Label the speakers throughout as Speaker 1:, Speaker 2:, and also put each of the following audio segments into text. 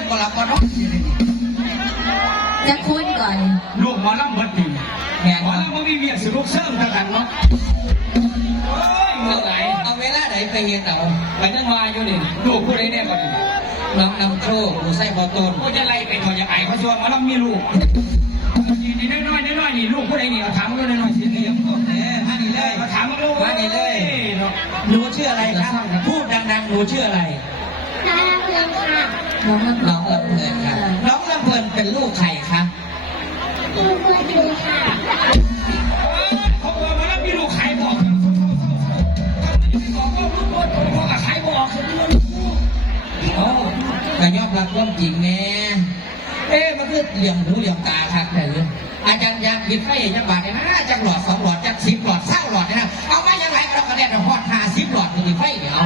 Speaker 1: กทำโรงเรียนก็รับก็น้อง
Speaker 2: จะคุ้นก่อน
Speaker 3: ลูกหมอลำเบิดดี
Speaker 1: แม่น
Speaker 3: หมอ
Speaker 1: บ่
Speaker 3: ลำบ่มีเวียกสิลูกเสริมเท่ากันเนาะโอ้ยเมื่อไหร่
Speaker 1: เอาเวลาไหนไปเรียนเต่า
Speaker 3: ไปนั่งมาอยู่นี่ลูกผู้ใดแน่ก่อนนี่
Speaker 1: น้องนำโชคหนูไส้บอต้น
Speaker 3: ก็จะไล่ไปถอยอย่างไอ้เขาชวนหมอลำมีลูกนี่น้อยๆน้อยๆนี่ลูกผู้ใดนี่เอาถามมาด้วยน้อยๆสิเนี่ย
Speaker 1: เอ๊ะมานี่เลย
Speaker 3: มาถามมาลูก
Speaker 1: มานี่เลย
Speaker 3: เนาะ
Speaker 1: หนูชื่ออะไรครับพูดดังๆหนูชื่ออะไร
Speaker 2: น้องลำเพลิน
Speaker 1: น้องลำเพลินครับน้องลำเพลินเป็นลูกใครคะ
Speaker 3: เขาบอกหมอลำมีลูกขายบอกบอกว่าลูกพ่อพ่อขายบอก
Speaker 1: โอ้แต่ยอมรับความจริงแน่เอ๊ะมันคือเหลี่ยมหูเหลี่ยมตาครับแต่เลยอาจารย์อยากหยิบไฟจังบาทเนี่ยนะจังหลอดสองหลอดจังสิบหลอดเศร้าหลอดเนี่ยนะเอามาอย่างไรเราก็ได้เราพอดห้าสิบหลอดถึงไฟเดี๋ยว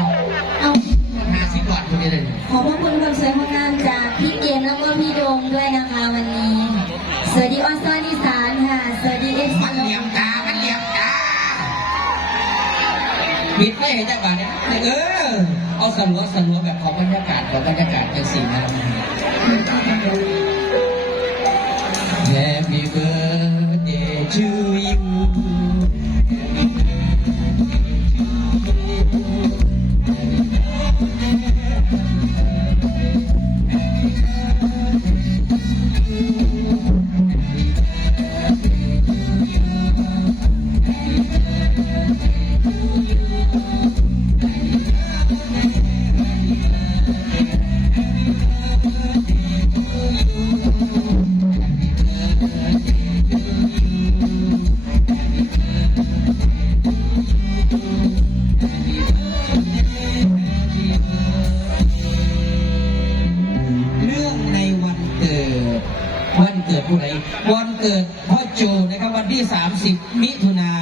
Speaker 1: ปิดไฟให้จังบาทเนี่ยเออ เอาสลัวสลัวแบบของบรรยากาศของบรรยากาศเป็นสีน้ำ Happy birthday วันเกิดพ่อโจนะครับวันที่ 30 มิถุนา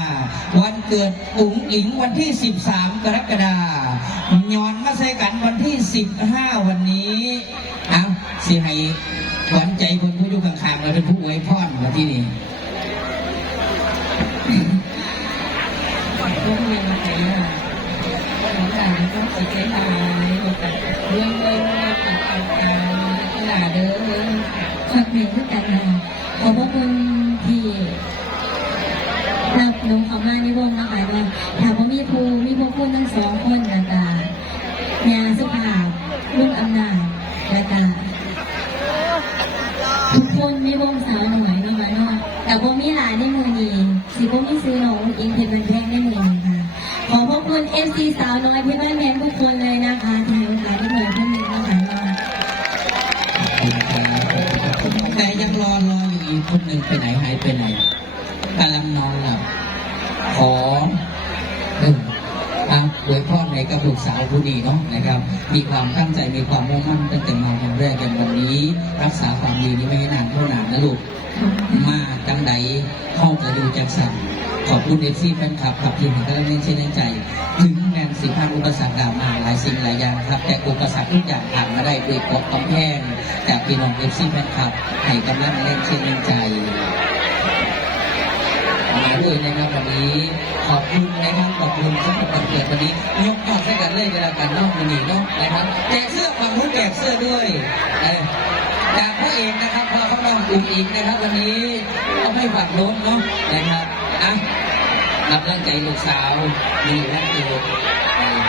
Speaker 1: วันเกิดอุ๋งอิงวันที่ 13 กรกฎาคมย้อนมาใส่กันวันที่ 15 วันนี้เอาสิให้หวานใจคนผู้อยู่ข้างๆเราเป็นผู้อวยพรมาที่นี่
Speaker 4: เขา
Speaker 2: มาในวงนะคะว่าถามว่ามีครูมีพวกคุณทั้งสองคนนะคะยาสุภาพรุ่งอำนาจนะคะทุกคนมีวงสาวหน่วยนาะคะเนาะแต่ว่ามีหลายในมือนี้สิบ่มีซื้อหนองอิงเพชรบันแพงในมือนค่ะขอพระคุณเอฟซีสาวน้อยเพชรบ้านแพงทุกคนเลยนะคะที่ให้โอกาสที่เหนื่อยที่มีนะคะเนาะ
Speaker 1: แต่ยังรอรออยู่อีกคนหนึ่งไปไหนหายไปไหนกำลังนอนหลับ หนึ่งอะอวยพรในกับลูกสาวผู้ดีเนาะนะครับ มีความตั้งใจมีความมุ่งมั่นตั้งแต่มาวันแรกจนวันนี้ รักษาความดีนี้ไม่ให้นานเท่านานนะลูกมาจังใดเข้าจะดูจากสั่งขอบคุณเอฟซีแฟนคลับขับทีมแห่งกำลังเล่นเช่นใจ ถึงแมนสิพันอุปสรรคดรามาหลายสิ่งหลายอย่างครับ แต่อุปสรรคทุกอย่างผ่านมาได้ด้วยกบกำแพงจากพี่น้องเอฟซีแฟนคลับให้กำลังเล่นเช่นใจ มาด้วยนะครับวันนี้ขอบคุณนะครับขอบคุณสำหรับวันเกิดวันนี้ยกยอดให้กันเลยกันแล้วกันนอกวันนี้เนาะนะครับแจกเสื้อฝั่งนู้นแจกเสื้อด้วยเออจากพระเอกนะครับพอเขาต้องอุ่นอีกนะครับ วันนี้เอาไม่ฝักโน้นเนาะนะครับอะรับร่างใจลูกสาวมีวันเกิดเอ่อ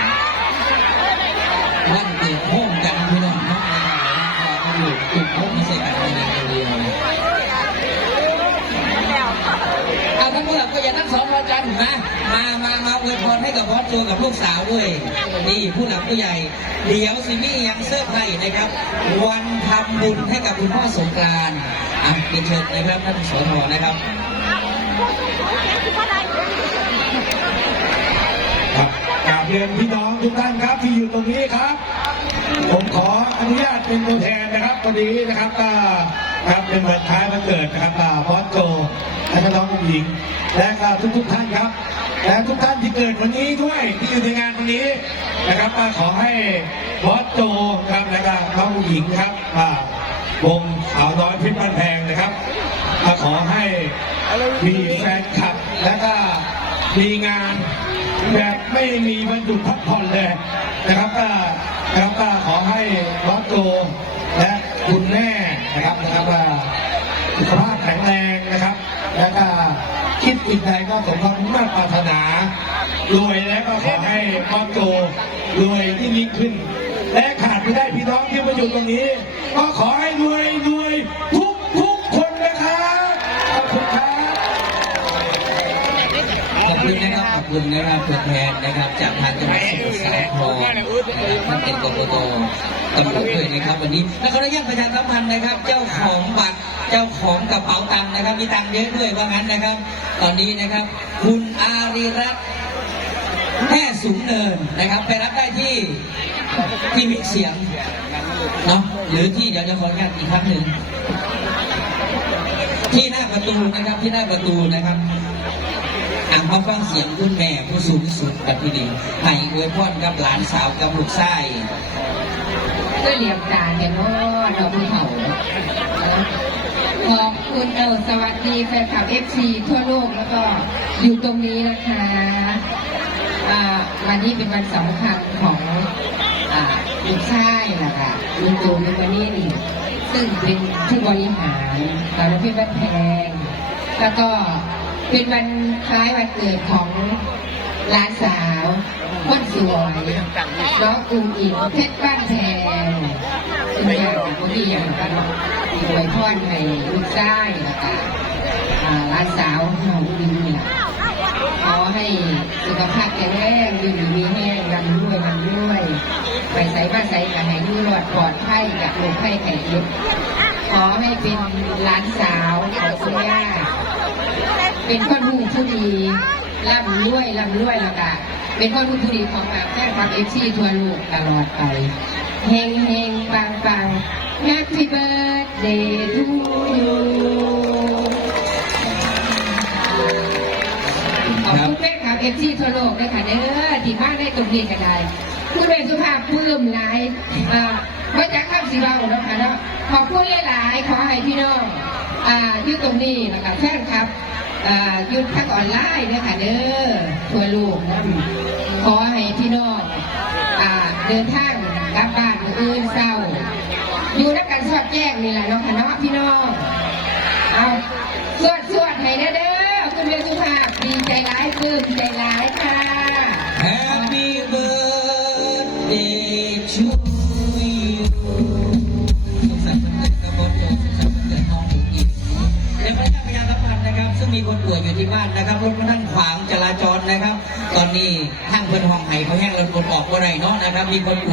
Speaker 1: วันเกิดโฮมกันพี่น้องเนาะนะครับพอเขาอยู่จุดโฮมไม่ใช่กันในงานเดียวเอา ทั้งหมดก็อย่านั่งสองพอกันนะมามามาอวยพรให้กับบอสโจกับลูกสาวด้วยนี่ผู้หลักผู้ใหญ่ เดี๋ยวซิมี่ยังเสื้อร์ไพรส์นะครับ วันทำบุญให้กับคุณพ่อสงกรานต์อะเป็นเชิญนะครับท่านสทนะครับ
Speaker 5: ครับกราบเรียนพี่น้องทุกท่านครับที่อยู่ตรงนี้ครับ ผมขออนุญาตเป็นตัวแทนนะครับวันนี้นะครับก็ครับเป็นวันคล้ายวันเกิดนะครับอ่าบอสโจ และก็น้องผู้หญิง และก็ทุกทุกท่านครับ และทุกท่านที่เกิดวันนี้ด้วยที่อยู่ในงานวันนี้นะครับก็ขอให้บอสโจครับแล้วก็น้องหญิงครับอ่าวงสาวน้อยพิษบ้านแพงนะครับก็ขอให้มีแฟนคลับ แล้วก็มีงานแบบไม่มีวันหยุพักผ่อนเลยนะครับก็นะครับก็ขอให้บอสโจและคุณแม่นะครับนะครับว่าสุขภาพแข็งแรง แล้วก็คิดสิ่งใดก็สมความมุ่งมั่นปรารถนารวยแล้วก็ขอให้ป้อนโจรวยที่ยิ่งขึ้น และขาดไม่ได้พี่น้องที่มาอยู่ตรงนี้ ก็ขอให้รวยรวยทุกทุกคนนะครับขอบคุณครับ
Speaker 1: ขอบคุณนะครับขอบคุณนะครับตัวแทนนะครับจากทางจังหวัดสมุทรสาคร เป็นกบตตำรวจด้วยนะครับวันนี้ แล้วก็ระยะประชาสัมพันธ์นะครับ เจ้าของบัตรเจ้าของกระเป๋าตังค์นะครับ มีตังค์เยอะด้วยว่างั้นนะครับ ตอนนี้นะครับ คุณอารีรัตน์แม่สูงเนินนะครับ ไปรับได้ที่ที่มิกเสียงเนาะหรือที่เดี๋ยวจะขออนุญาตอีกครั้งหนึ่งที่หน้าประตูนะครับที่หน้าประตูนะครับ อ่างมาฟังเสียงคุณแม่ผู้สูงสุดกับที่นี่ให้อวยพรกับหลานสาวกับลูกชาย
Speaker 4: ก็เหลียมตาเห็นว่าเราภูเขาขอบคุณเออสวัสดีแฟนคลับเอฟซีทั่วโลกแล้วก็อยู่ตรงนี้นะคะอ่าวันนี้เป็นวันสำคัญของอ่าลูกชายนะคะลุงตูนลุงมานี่นี่ซึ่งเป็นผู้บริหารสารพิษบ้านแพงแล้วก็ เป็นวันคล้ายวันเกิดของหลานสาวคนสวยน้องอุ้งอิงเพชรบ้านแพงซึ่งอย่างพวกที่อย่างกันมีอวยพรให้ลูกชายแล้วก็หลานสาวน้องอิงเนี่ยขอให้สุขภาพแข็งแรงอยู่ดีมีแห้งรำด้วยรำด้วยไปใส่มาใส่กันให้ยู่รอดปลอดภัยจากโรคภัยไข้เจ็บขอให้เป็นหลานสาวของคุณย่า เป็นคนหูผู้ดีร่ำรวยร่ำรวยแล้วก็เป็นคนหูผู้ดีของแบบแฟนคลับเอฟซีทั่วโลกตลอดไปเฮงเฮงปังปัง Happy birthday to you ขอบคุณแฟนคลับเอฟซีทั่วโลกด้วยค่ะเด้อที่มาได้ตรงนี้กันได้คุณเวสุภาพปลื้มหลายว่าจะข้ามสีเบาเนาะค่ะเนาะขอบคุณหลายๆขอให้พี่น้อง อ่าอยู่ตรงนี้นะคะแฟนครับอ่ายุดพักออนไลน์เนี่ยค่ะเด้อทั่วโลกนะขอให้พี่น้องอ่าเดินทาง มีคนป่
Speaker 1: วยอยู่ที่บ้านนะครับรถมานั่งขวางจราจรนะครับ ตอนนี้ทางเพิ่นห้องไห้เขาแห้งรถคนออกว่าไรเนาะนะครับ มีคนป่วย